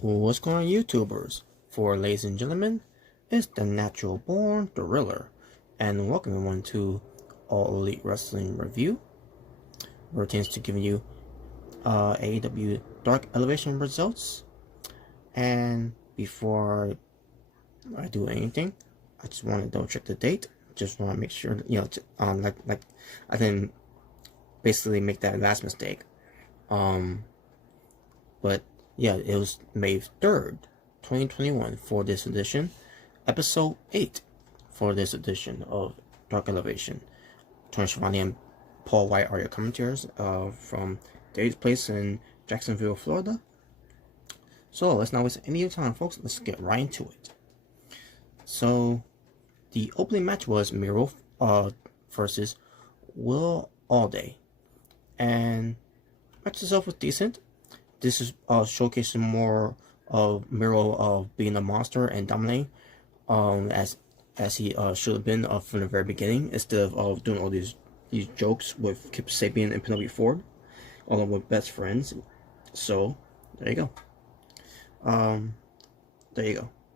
What's going on, YouTubers? For ladies and gentlemen, it's the Natural Born Thriller, and welcome everyone to All Elite Wrestling Review. We're to giving you AEW Dark Elevation results. And before I do anything, I just want to double check the date. Just want to make sure, like I didn't basically make that last mistake. But yeah, it was May 3rd, 2021 for this edition, episode 8 for this edition of Dark Elevation. Tony Schiavone and Paul White are your commentators from Dave's place in Jacksonville, Florida. So let's not waste any of time, folks. Let's get right into it. So the opening match was Miro versus Will Allday, and match itself was decent. This is showcasing more of Miro being a monster and dominating, as he should have been from the very beginning, instead of doing all these jokes with Kip Sabian and Penelope Ford, along with best friends. So there you go.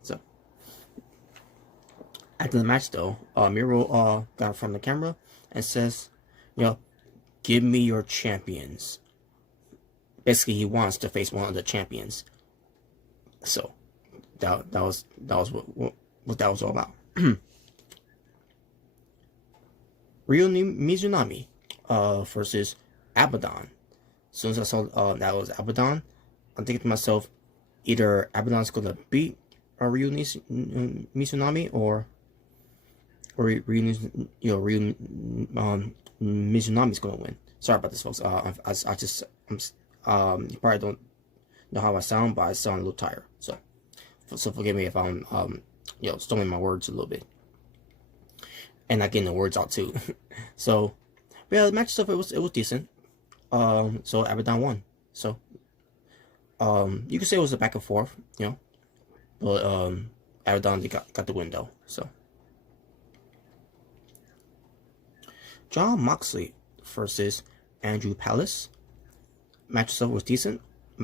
So after the match, though, Miro got from the camera and says, "Give me your champions." Basically, he wants to face one of the champions. So that was what that was all about. Ryo Mizunami versus Abaddon. As soon as I saw that was Abaddon, I'm thinking to myself, either Abaddon's gonna beat Ryo Mizunami or Ryo Mizunami's gonna win. Sorry about this, folks. You probably don't know how I sound, but I sound a little tired. So forgive me if I'm, stumbling my words a little bit. And not getting the words out, too. So, but yeah, the match stuff, it was decent. So Abaddon won. So, you could say it was a back and forth, but, Abaddon got the win, though. So, John Moxley versus Andrew Palace. Match itself was decent.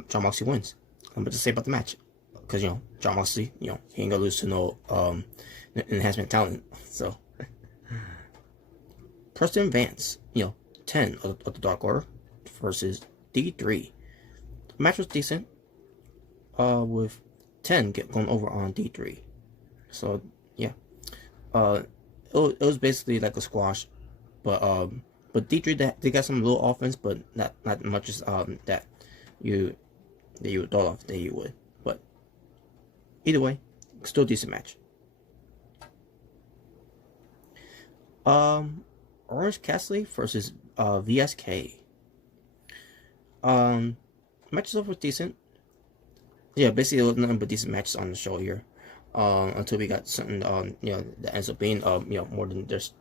John Moxley wins. I'm about to say about the match, because John Moxley, he ain't gonna lose to no enhancement talent. So Preston Vance, 10 of the Dark Order versus D3. The match was decent. With 10 going over on D3. So yeah, it was basically like a squash, but D3 they got some little offense, but not much as that you thought of that you would. But either way, still a decent match. Orange Cassidy versus VSK. Matches was decent. Yeah, basically it was nothing but decent matches on the show here. Until we got something that ends up being more than just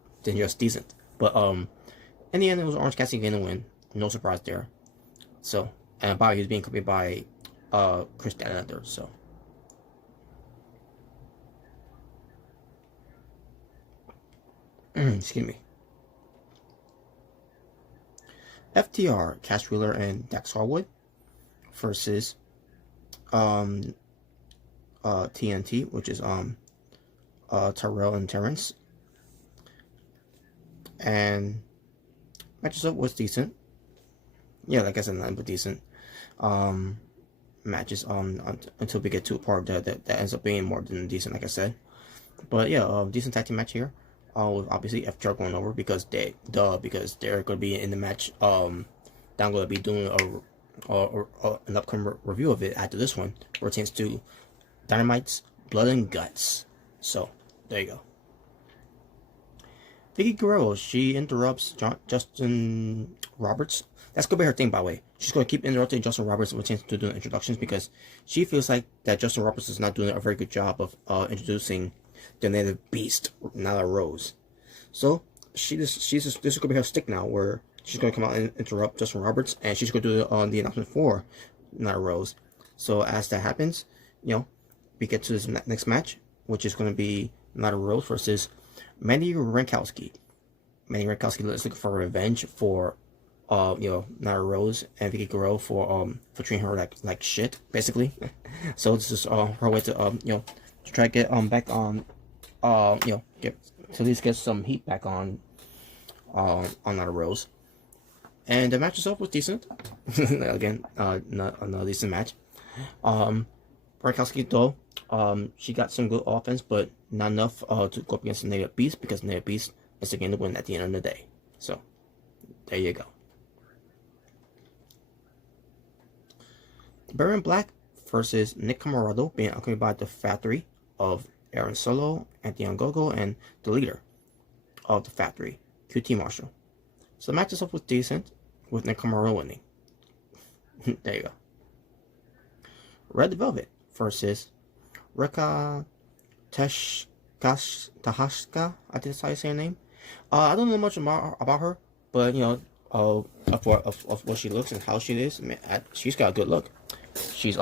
decent. But in the end, it was Orange Cassidy getting the win. No surprise there. So, and Bobby was being copied by Chris Statlander. So, excuse me. FTR, Cash Wheeler and Dax Harwood versus TNT, which is Terrell and Terrence. And matches up was decent. Yeah, like I said, nothing but decent matches until we get to a part that ends up being more than decent, like I said. But yeah, decent tag team match here. With obviously FTR going over because they're going to be in the match. I'm going to be doing an upcoming review of it after this one, pertains to Dynamite's Blood and Guts. So there you go. Vicky Guerrero, she interrupts Justin Roberts. That's going to be her thing, by the way. She's going to keep interrupting Justin Roberts when it comes to doing introductions, because she feels like that Justin Roberts is not doing a very good job of introducing the native beast, Nyla Rose. So this is going to be her stick now, where she's going to come out and interrupt Justin Roberts, and she's going to do the announcement for Nyla Rose. So as that happens, we get to this next match, which is going to be Nyla Rose versus Mandy Rankowski. Mandy Rankowski is looking for revenge for Nyla Rose and Vicky Guerrero for treating her like shit, basically. So this is her way to to try to get back on get to at least get some heat back on Nyla Rose. And the match itself was decent. Again, not another decent match. Rakowski though, she got some good offense, but not enough to go up against the Native Beast, because Native Beast is the game to win at the end of the day. So there you go. Baron Black versus Nick Camarado, being accompanied by the factory of Aaron Solo, Anthony Ogogo, and the leader of the factory, QT Marshall. So the match itself was decent, with Nick Camarado winning. There you go. Red Velvet versus Reka Tahashka, I think that's how you say her name. I don't know much about her, but of what she looks and how she is, man, she's got a good look. She's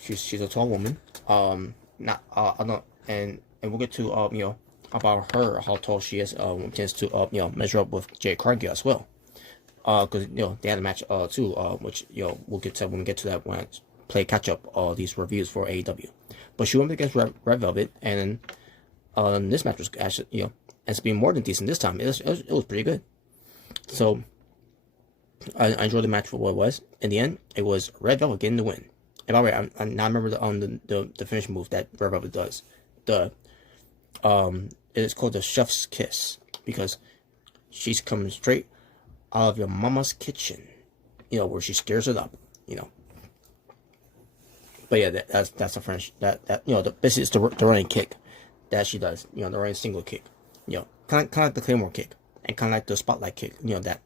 she's a tall woman. Not I don't, and we'll get to about her, how tall she is. When it tends to measure up with Jade Cargill as well. Because they had a match too, which we'll get to when we get to that, when I play catch up all these reviews for AEW. But she went against Red Velvet, and this match was actually it's been more than decent this time. It was pretty good. So I enjoyed the match for what it was. In the end, it was Red Velvet getting the win. And by the way, I now remember the finish move that Red Velvet does. It's called the Chef's Kiss, because she's coming straight out of your mama's kitchen, where she stirs it up, But yeah, that's a French basically it's the running kick that she does, the running single kick, kind of like the Claymore kick, and kind of like the spotlight kick, that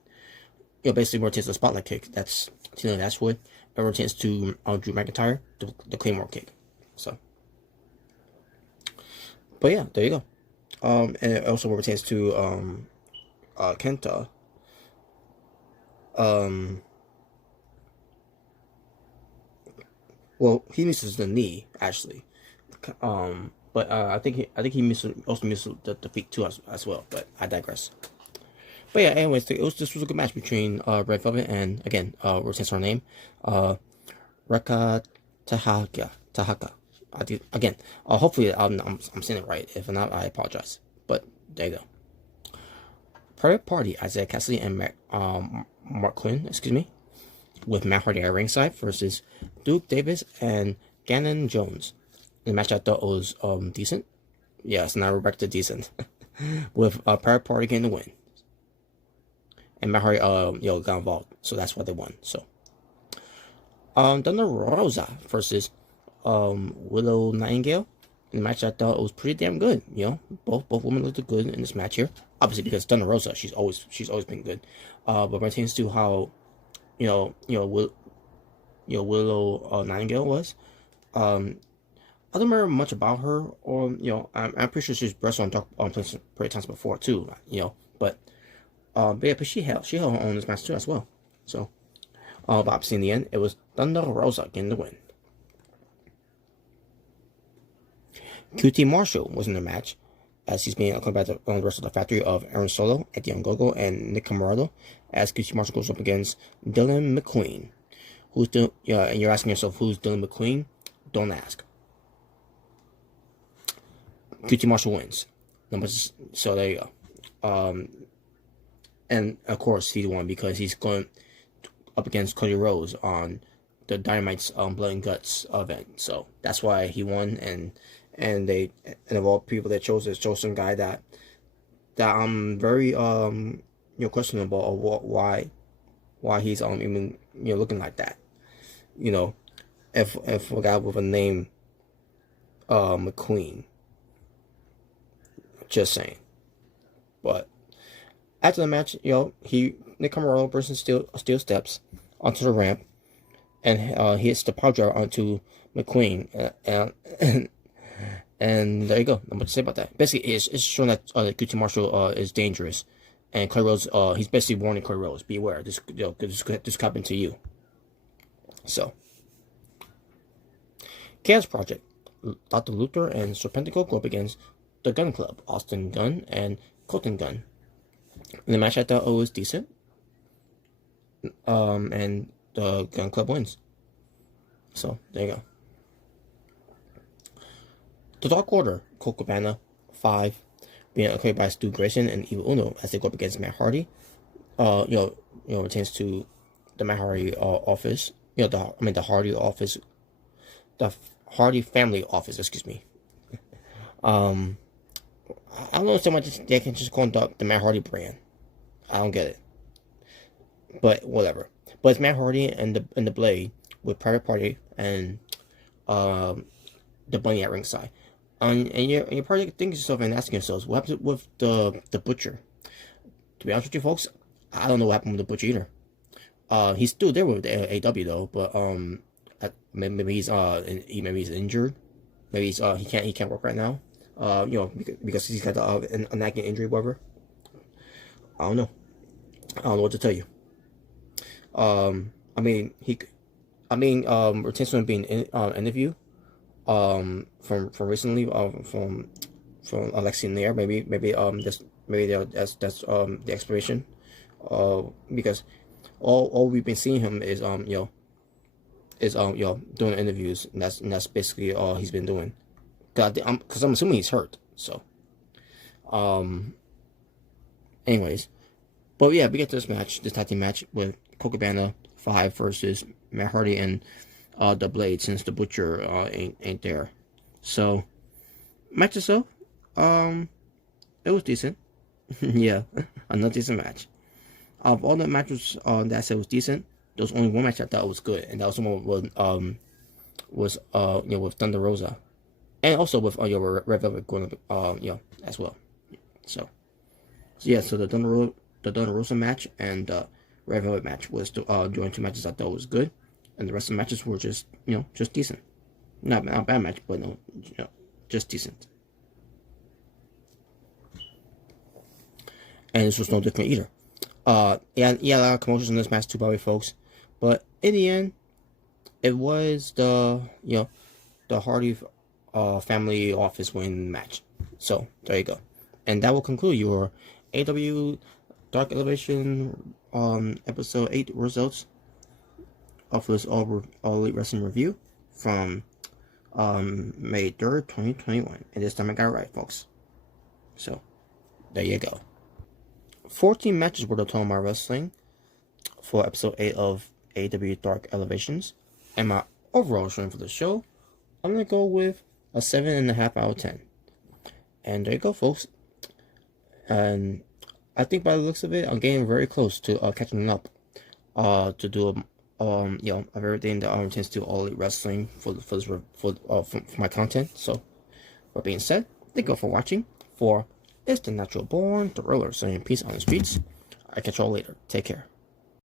basically rotates the spotlight kick. That's that's what it rotates to Drew McIntyre, the Claymore kick. So, but yeah, there you go. And it also rotates to Kenta. Well, he misses the knee actually, but I think he also misses the feet too as well. But I digress. But yeah, anyways, this was a good match between Red Velvet and, again, rotates her name, Reka Tahaka. Again, hopefully I'm saying it right. If not, I apologize. But there you go. Private Party, Isaiah Cassidy and Mark Quinn, with Matt Hardy at ringside versus Duke Davis and Gannon Jones. The match I thought was decent. Yes, not Rebecca decent. With Private Party getting the win. And Matt Hardy got involved, so that's why they won. So Thunder Rosa versus Willow Nightingale. In the match I thought it was pretty damn good. Both women looked good in this match here. Obviously, because Thunder Rosa, she's always been good. But when it comes to how Willow Nightingale was, I don't remember much about her, or I'm pretty sure she's wrestled on pretty times before too. But she held her own in this match too as well. So, but obviously in the end, it was Thunder Rosa getting the win. QT Marshall was in the match, as he's being accompanied by the rest of the factory of Aaron Solo, Eddie Ngogo, and Nick Camarado, as QT Marshall goes up against Dylan McQueen. And you're asking yourself, who's Dylan McQueen? Don't ask. QT Marshall wins. So there you go. And of course he won because he's going up against Cody Rhodes on the Dynamite's Blood and Guts event. So that's why he won, and of all people they chose some guy that I'm very questionable of why he's even looking like that. If a guy with a name McQueen. Just saying. But after the match, Nick Camarado bursts in steel steps onto the ramp, and he hits the power driver onto McQueen, and there you go. Not much to say about that. Basically, it's showing that QT Marshall is dangerous, and Cody Rhodes, he's basically warning Cody Rhodes, beware, this could happen to you. So, Chaos Project, Dr. Luther and Serpentico go up against the Gun Club, Austin Gunn and Colton Gunn. In the match, I thought it was decent. And the Gun Club wins. So there you go. The Dark Order, Colt Cabana, 5, being accompanied by Stu Grayson and Evil Uno as they go up against Matt Hardy. Retains to the Matt Hardy office. The Hardy office, the Hardy family office. Excuse me. I don't understand why they can just call them the Matt Hardy brand. I don't get it. But whatever. But it's Matt Hardy and the Blade with Private Party and the Bunny at ringside. And you're probably thinking to yourself and asking yourselves, what happened with the Butcher? To be honest with you folks, I don't know what happened with the Butcher either. He's still there with the AEW though, but maybe he's injured. Maybe he can't work right now. Because he's got a nagging injury, whatever. I don't know what to tell you. Retention being interview from recently from Alexi in there. Maybe that's the explanation. Because all we've been seeing him is doing interviews, and that's basically all he's been doing. Because I'm assuming he's hurt. So, anyways, but yeah, we get this tag team match with Colt Cabana 5 versus Matt Hardy and the Blade, since the Butcher ain't there. So, match itself, it was decent. Yeah, another decent match. Of all the matches that I said was decent, there was only one match I thought was good, and that was the one with with Thunder Rosa, and also with Red Velvet going as well. So the Thunder Rosa match and the Red Velvet match was the only two matches I thought was good, and the rest of the matches were just decent. Not bad match, but just decent. And this was no different either. A lot of commotions in this match too, probably, folks. But in the end, it was the Hardy family office win match. So there you go, and that will conclude your AEW Dark Elevation episode 8 results of this all Elite Wrestling review from May 3rd, 2021. And this time I got it right, folks. So there you go. 14 matches were the total my wrestling for episode 8 of AEW Dark Elevations. And my overall rating for the show, I'm going to go with a 7.5 out of 10. And there you go, folks. And I think by the looks of it, I'm getting very close to catching up to do of everything that pertains to All Elite Wrestling for my content. So, with being said, thank you all for watching. For It's the Natural Born Thriller, saying peace on the streets. I catch you all later. Take care.